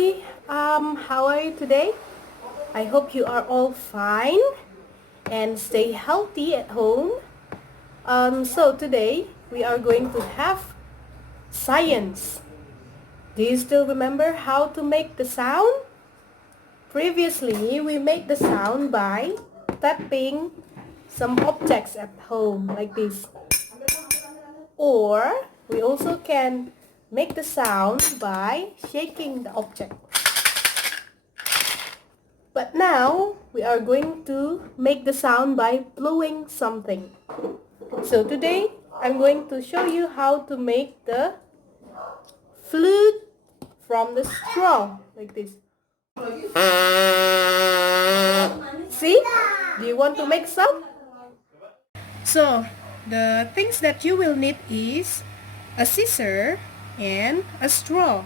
everybody, how are you today? I hope you are all fine and stay healthy at home. So today we are going to have science. Do you still remember how to make the sound? Previously we made the sound by tapping some objects at home like this. Or we also can make the sound by shaking the object. But now we are going to make the sound by blowing something. So today I'm going to show you how to make the flute from the straw like this. See? Do you want to make some? So the things that you will need is a scissor and a straw.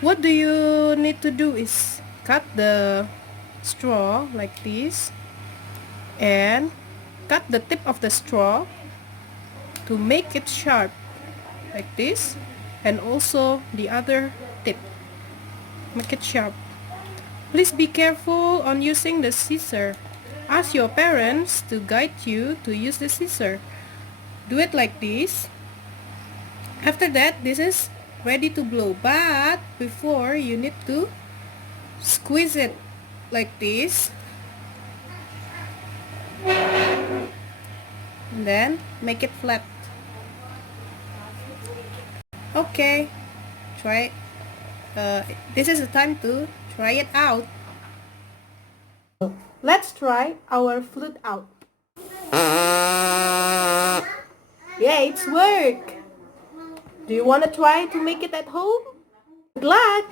What do you need to do is cut the straw like this and cut the tip of the straw to make it sharp like this, and also the other tip, make it sharp. Please be careful on using the scissor. Ask your parents to guide you to use the scissor. Do it like this. After that, this is ready to blow, but before you need to squeeze it like this and then make it flat. Okay, try. This is the time to try it out. Let's try our flute out. Yeah, it's work. Do you want to try to make it at home? Good luck!